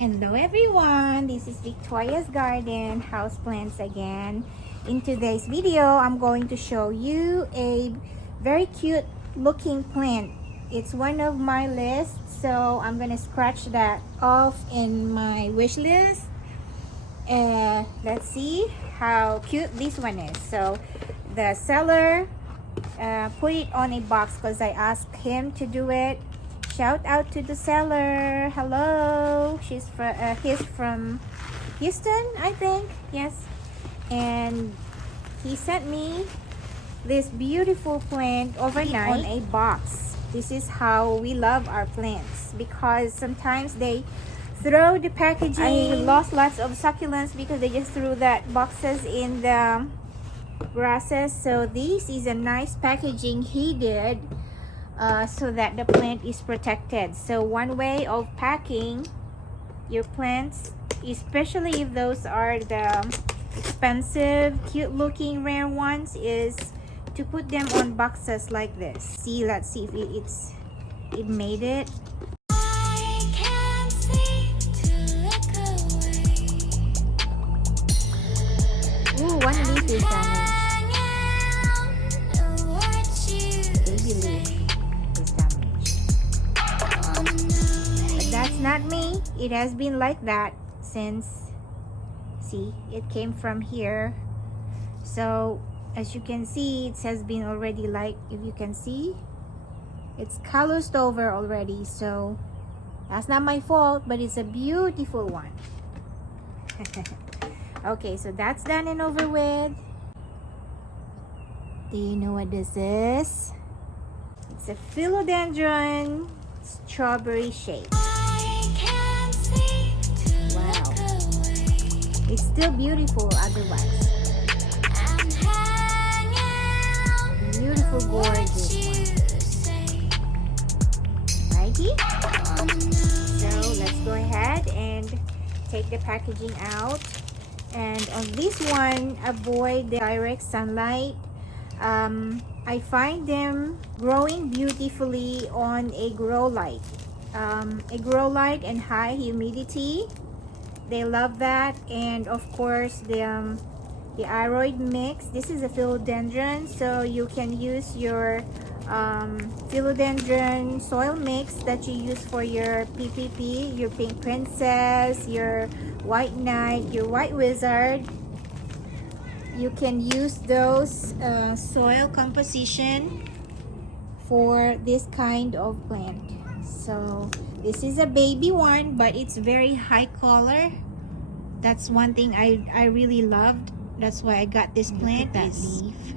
Hello everyone, this is Victoria's Garden Houseplants again. In today's video, I'm going to show you a very cute looking plant. It's one of my lists, so I'm gonna scratch that off in my wish list. Let's see how cute this one is. So the seller put it on a box because I asked him to do it. Shout out to the seller. Hello. He's from Houston, I think. Yes. And he sent me this beautiful plant overnight on a box. This is how we love our plants, because sometimes they throw the packaging. I lost lots of succulents because they just threw that boxes in the grasses. So this is a nice packaging he did. So that the plant is protected. So one way of packing your plants, especially if those are the expensive, cute looking rare ones, is to put them on boxes like this. See, let's see if it made it. Ooh, one leaf is damaged. Baby leaf. That's not me. It has been like that since, see, it came from here. So as you can see, it has been already, like, if you can see, it's calloused over already. So that's not my fault, but it's a beautiful one. Okay, so that's done and over with. Do you know what this is? It's a Philodendron Strawberry Shake. Wow. It's still beautiful otherwise. Beautiful, gorgeous one. Righty? So let's go ahead and take the packaging out. And on this one, avoid the direct sunlight. I find them growing beautifully on a grow light. A grow light and high humidity. They love that. And of course the aroid mix. This is a philodendron, so you can use your philodendron soil mix that you use for your PPP, your pink princess, your white knight, your white wizard. You can use those soil composition for this kind of plant. So this is a baby one, but it's very high color. That's one thing I really loved. That's why I got this plant. That leaf.